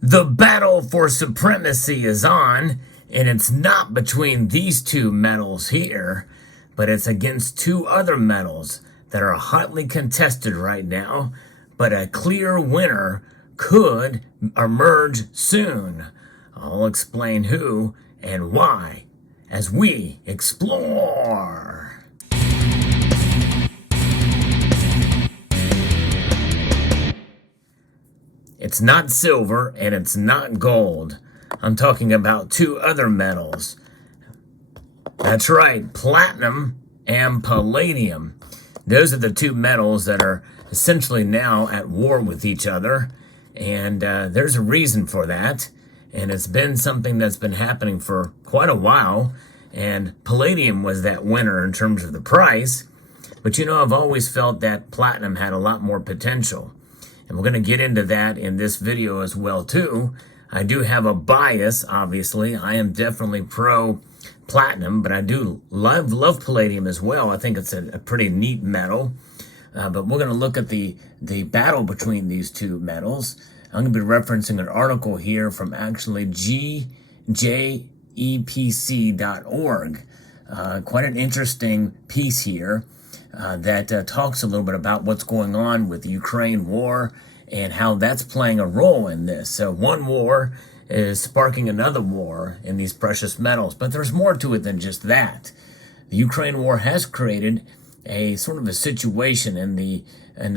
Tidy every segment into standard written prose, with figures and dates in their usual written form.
The battle for supremacy is on, and it's not between these two metals here, but it's against two other metals that are hotly contested right now, but a clear winner could emerge soon. I'll explain who and why as we explore. It's not silver and it's not gold. I'm talking about two other metals. That's right, platinum and palladium. Those are the two metals that are essentially now at war with each other. And there's a reason for that. And it's been something that's been happening for quite a while. And palladium was that winner in terms of the price. But you know, I've always felt that platinum had a lot more potential. And we're going to get into that in this video as well, too. I do have a bias, obviously. I am definitely pro platinum, but I do love palladium as well. I think it's a pretty neat metal. But we're going to look at the battle between these two metals. I'm going to be referencing an article here from actually gjepc.org. Quite an interesting piece here. That talks a little bit about what's going on with the Ukraine war and how that's playing a role in this. So one war is sparking another war in these precious metals, but there's more to it than just that. The Ukraine war has created a sort of a situation in the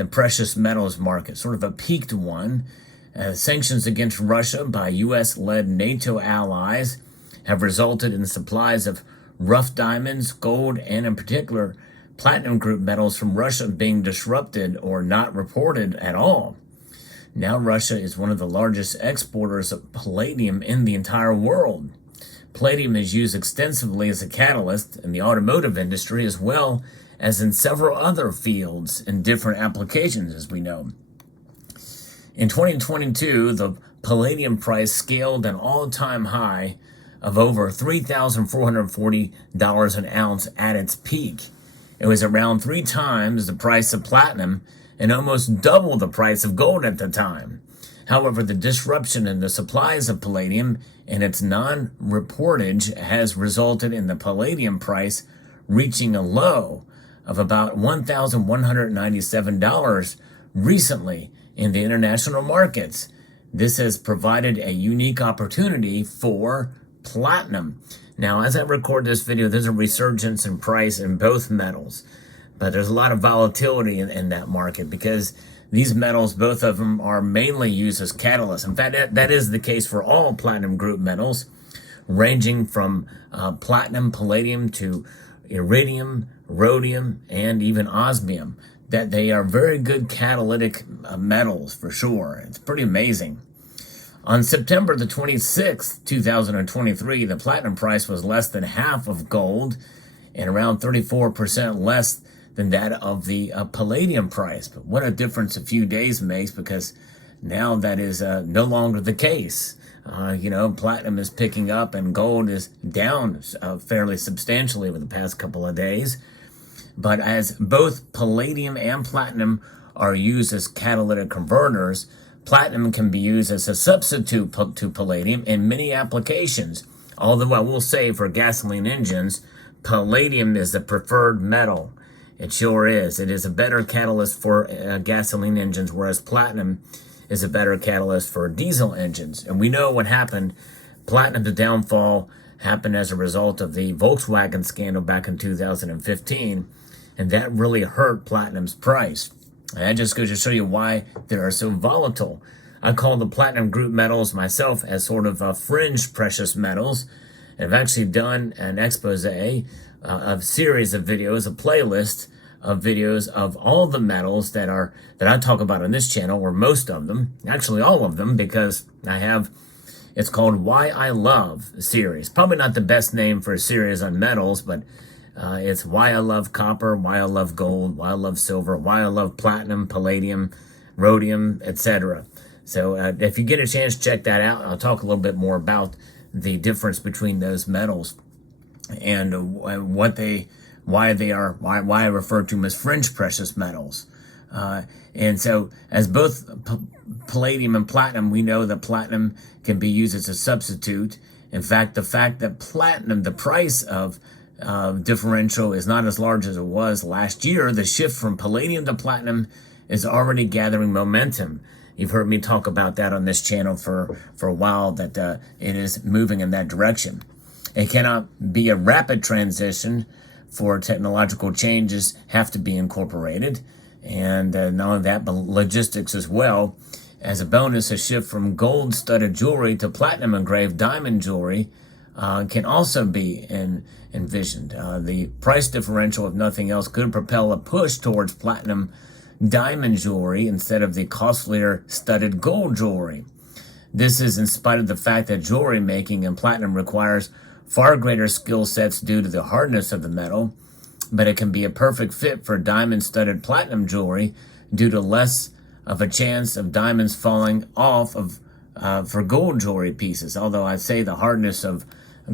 precious metals market, sort of a peaked one. Sanctions against Russia by U.S.-led NATO allies have resulted in supplies of rough diamonds, gold, and in particular platinum group metals from Russia being disrupted or not reported at all. Now Russia is one of the largest exporters of palladium in the entire world. Palladium is used extensively as a catalyst in the automotive industry as well as in several other fields and different applications, as we know. In 2022, the palladium price scaled an all-time high of over $3,440 an ounce at its peak. It was around 3 times the price of platinum and almost double the price of gold at the time. However, the disruption in the supplies of palladium and its non-reportage has resulted in the palladium price reaching a low of about $1,197 recently in the international markets. This has provided a unique opportunity for platinum. Now, as I record this video, there's a resurgence in price in both metals, but there's a lot of volatility in that market because these metals, both of them, are mainly used as catalysts. In fact, that is the case for all platinum group metals, ranging from platinum, palladium to iridium, rhodium, and even osmium, that they are very good catalytic metals for sure. It's pretty amazing. On September the 26th, 2023, the platinum price was less than half of gold and around 34% less than that of the palladium price. But what a difference a few days makes, because now that is no longer the case. Platinum is picking up and gold is down fairly substantially over the past couple of days. But as both palladium and platinum are used as catalytic converters, platinum can be used as a substitute to palladium in many applications. Although I will say for gasoline engines, palladium is the preferred metal. It sure is. It is a better catalyst for gasoline engines, whereas platinum is a better catalyst for diesel engines. And we know what happened. Platinum's downfall happened as a result of the Volkswagen scandal back in 2015, and that really hurt platinum's price. And that just goes to show you why they are so volatile. I call the platinum group metals myself as sort of fringe precious metals. I've actually done an expose, a series of videos, a playlist of videos of all the metals that I talk about on this channel, or most of them, actually all of them, because it's called Why I Love series. Probably not the best name for a series on metals, but it's Why I Love Copper, Why I Love Gold, Why I Love Silver, Why I Love Platinum, Palladium, Rhodium, etc. So if you get a chance, check that out. I'll talk a little bit more about the difference between those metals and why I refer to them as fringe precious metals. And so as both palladium and platinum, we know that platinum can be used as a substitute. In fact, the fact that platinum, the price of differential is not as large as it was last year, the shift from palladium to platinum is already gathering momentum. You've heard me talk about that on this channel for a while, that it is moving in that direction. It cannot be a rapid transition, for technological changes have to be incorporated. And not only that, but logistics as well. As a bonus, a shift from gold-studded jewelry to platinum-engraved diamond jewelry can also be envisioned. The price differential, if nothing else, could propel a push towards platinum diamond jewelry instead of the costlier studded gold jewelry. This is in spite of the fact that jewelry making in platinum requires far greater skill sets due to the hardness of the metal, but it can be a perfect fit for diamond-studded platinum jewelry due to less of a chance of diamonds falling off for gold jewelry pieces. Although I'd say the hardness of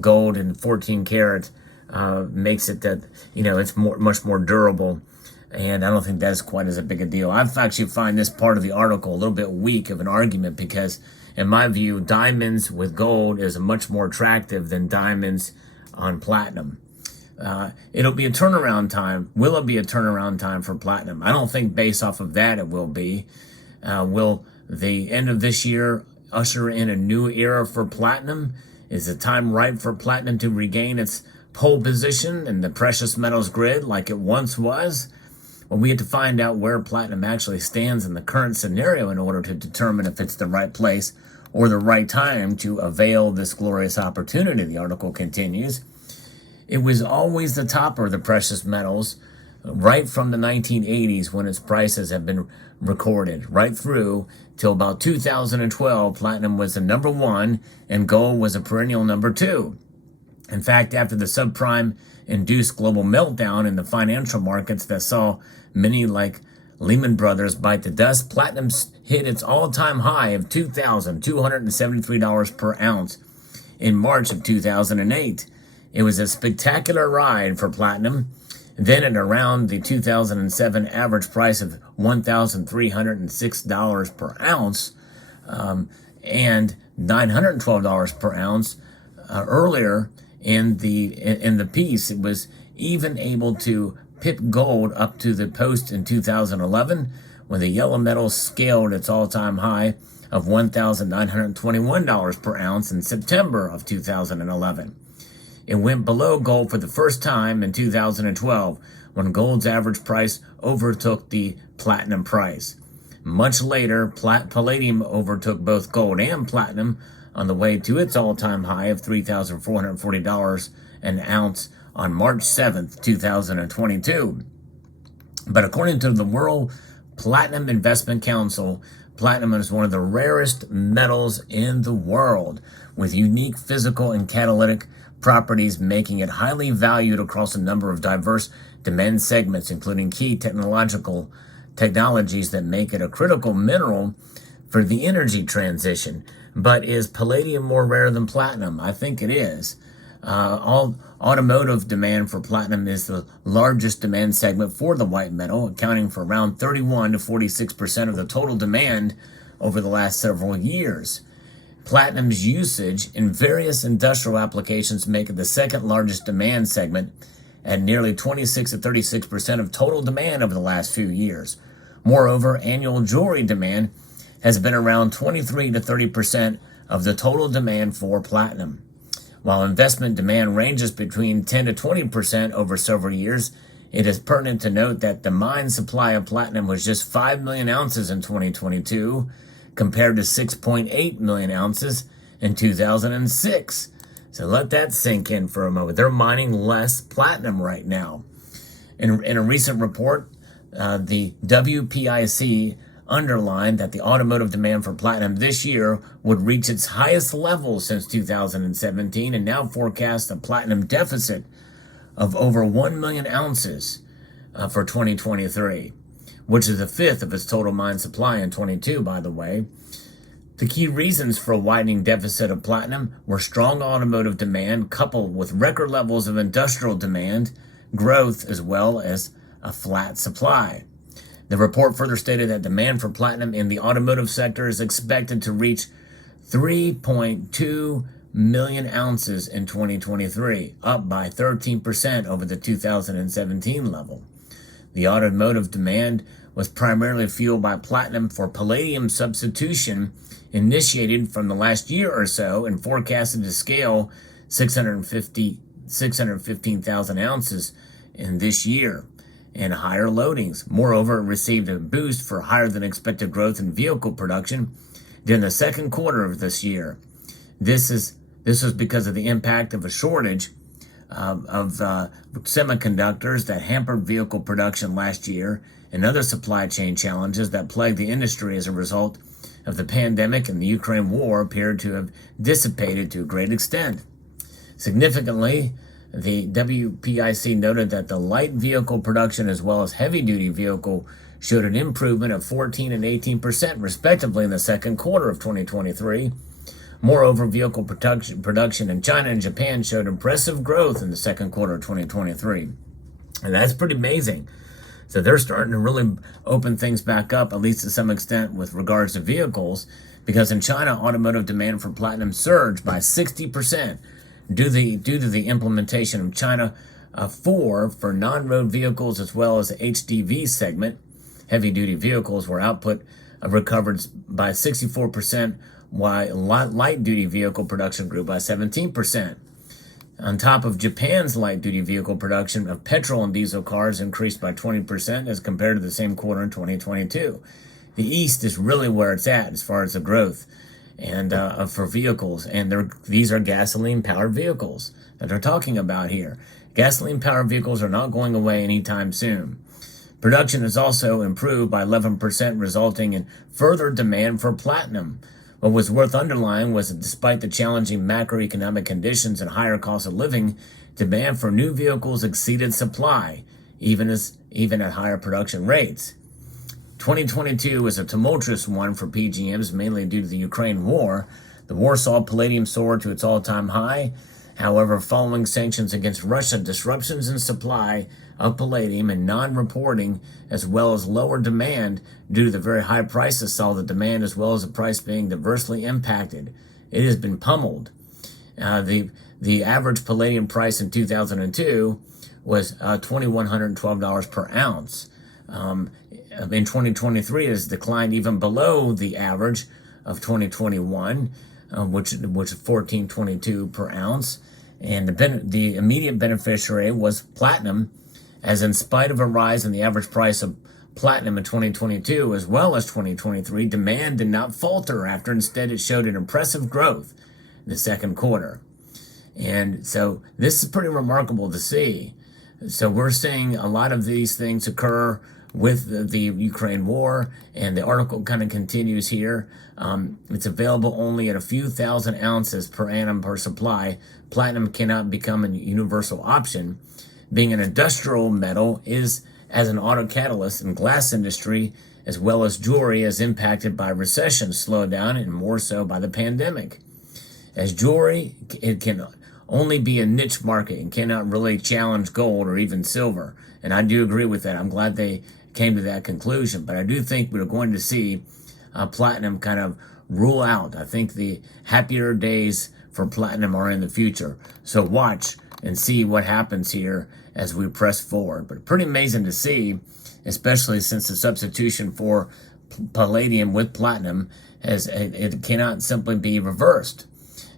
gold and 14 karat makes it that, it's much more durable, and I don't think that's quite as a big a deal. I actually find this part of the article a little bit weak of an argument because, in my view, diamonds with gold is much more attractive than diamonds on platinum. It'll be a turnaround time. Will it be a turnaround time for platinum? I don't think based off of that it will be. Will the end of this year usher in a new era for platinum? Is the time ripe for platinum to regain its pole position in the precious metals grid like it once was? Well, we have to find out where platinum actually stands in the current scenario in order to determine if it's the right place or the right time to avail this glorious opportunity, the article continues. It was always the topper of the precious metals right from the 1980s when its prices have been recorded, right through till about 2012. Platinum was the number one and gold was a perennial number two. In fact, after the subprime-induced global meltdown in the financial markets that saw many like Lehman Brothers bite the dust, platinum hit its all-time high of $2,273 per ounce in March of 2008. It was a spectacular ride for platinum. Then at around the 2007 average price of $1,306 per ounce and $912 per ounce earlier in the piece, it was even able to pip gold up to the post in 2011 when the yellow metal scaled its all-time high of $1,921 per ounce in September of 2011. It went below gold for the first time in 2012 when gold's average price overtook the platinum price. Much later, palladium overtook both gold and platinum on the way to its all-time high of $3,440 an ounce on March 7th, 2022. But according to the World Platinum Investment Council, platinum is one of the rarest metals in the world, with unique physical and catalytic properties making it highly valued across a number of diverse demand segments, including key technologies that make it a critical mineral for the energy transition. But is palladium more rare than platinum? I think it is. Automotive demand for platinum is the largest demand segment for the white metal, accounting for around 31 to 46% of the total demand over the last several years. Platinum's usage in various industrial applications make it the second largest demand segment at nearly 26 to 36% of total demand over the last few years. Moreover, annual jewelry demand has been around 23 to 30% of the total demand for platinum. While investment demand ranges between 10 to 20% over several years, it is pertinent to note that the mine supply of platinum was just 5 million ounces in 2022, compared to 6.8 million ounces in 2006. So let that sink in for a moment. They're mining less platinum right now. In a recent report, the WPIC underlined that the automotive demand for platinum this year would reach its highest level since 2017 and now forecasts a platinum deficit of over 1 million ounces for 2023, which is a fifth of its total mine supply in 22, by the way. The key reasons for a widening deficit of platinum were strong automotive demand coupled with record levels of industrial demand growth as well as a flat supply. The report further stated that demand for platinum in the automotive sector is expected to reach 3.2 million ounces in 2023, up by 13% over the 2017 level. The automotive demand was primarily fueled by platinum for palladium substitution, initiated from the last year or so and forecasted to scale 615,000 ounces in this year, and higher loadings. Moreover, it received a boost for higher than expected growth in vehicle production during the second quarter of this year. This was because of the impact of a shortage of semiconductors that hampered vehicle production last year, and other supply chain challenges that plagued the industry as a result of the pandemic and the Ukraine war appeared to have dissipated to a great extent. Significantly, the WPIC noted that the light vehicle production as well as heavy-duty vehicle showed an improvement of 14% and 18% respectively in the second quarter of 2023. Moreover, vehicle production in China and Japan showed impressive growth in the second quarter of 2023. And that's pretty amazing. So they're starting to really open things back up, at least to some extent, with regards to vehicles, because in China, automotive demand for platinum surged by 60% due to the implementation of China 4 for non-road vehicles as well as the HDV segment. Heavy-duty vehicles where output recovered by 64%, while light-duty vehicle production grew by 17%. On top of Japan's light-duty vehicle production of petrol and diesel cars increased by 20% as compared to the same quarter in 2022. The East is really where it's at as far as the growth and for vehicles, and these are gasoline-powered vehicles that they're talking about here. Gasoline-powered vehicles are not going away anytime soon. Production has also improved by 11%, resulting in further demand for platinum. What was worth underlining was that despite the challenging macroeconomic conditions and higher cost of living, demand for new vehicles exceeded supply, even at higher production rates. 2022 was a tumultuous one for PGMs, mainly due to the Ukraine war. The war saw palladium soar to its all-time high. However, following sanctions against Russia, disruptions in supply of palladium and non-reporting, as well as lower demand due to the very high prices, saw the demand as well as the price being adversely impacted. It has been pummeled. The average palladium price in 2002 was $2,112 per ounce. In 2023, it has declined even below the average of 2021, which was $1,422 per ounce. And the immediate beneficiary was platinum, as in spite of a rise in the average price of platinum in 2022 as well as 2023, demand did not falter after. Instead, it showed an impressive growth in the second quarter. And so this is pretty remarkable to see. So we're seeing a lot of these things occur with the Ukraine war, and the article kind of continues here. It's available only at a few thousand ounces per annum per supply. Platinum cannot become a universal option. Being an industrial metal is as an auto catalyst in glass industry, as well as jewelry, is impacted by recession, slowdown, and more so by the pandemic. As jewelry, it can only be a niche market and cannot really challenge gold or even silver. And I do agree with that. I'm glad they came to that conclusion. But I do think we're going to see platinum kind of rule out. I think the happier days for platinum are in the future. So watch and see what happens here as we press forward. But pretty amazing to see, especially since the substitution for palladium with platinum it cannot simply be reversed.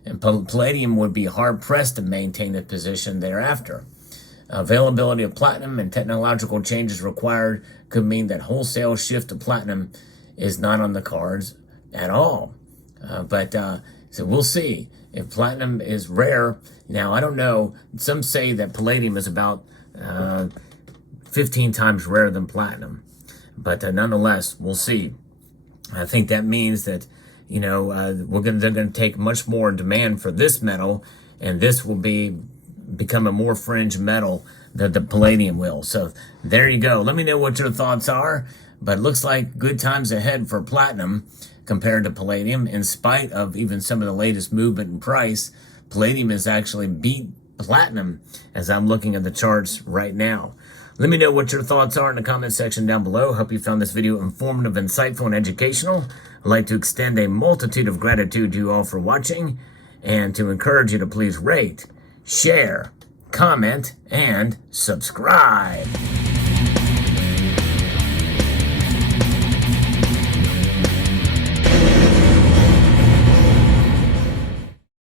And palladium would be hard-pressed to maintain a position thereafter. Availability of platinum and technological changes required could mean that wholesale shift to platinum is not on the cards at all. So we'll see. If platinum is rare, now I don't know, some say that palladium is about 15 times rarer than platinum. But nonetheless, we'll see. I think that means that, they're going to take much more demand for this metal, and this will become a more fringe metal than the palladium will. So there you go. Let me know what your thoughts are. But it looks like good times ahead for platinum compared to palladium. In spite of even some of the latest movement in price, palladium has actually beat platinum as I'm looking at the charts right now. Let me know what your thoughts are in the comment section down below. Hope you found this video informative, insightful, and educational. I'd like to extend a multitude of gratitude to you all for watching and to encourage you to please rate, share, comment, and subscribe.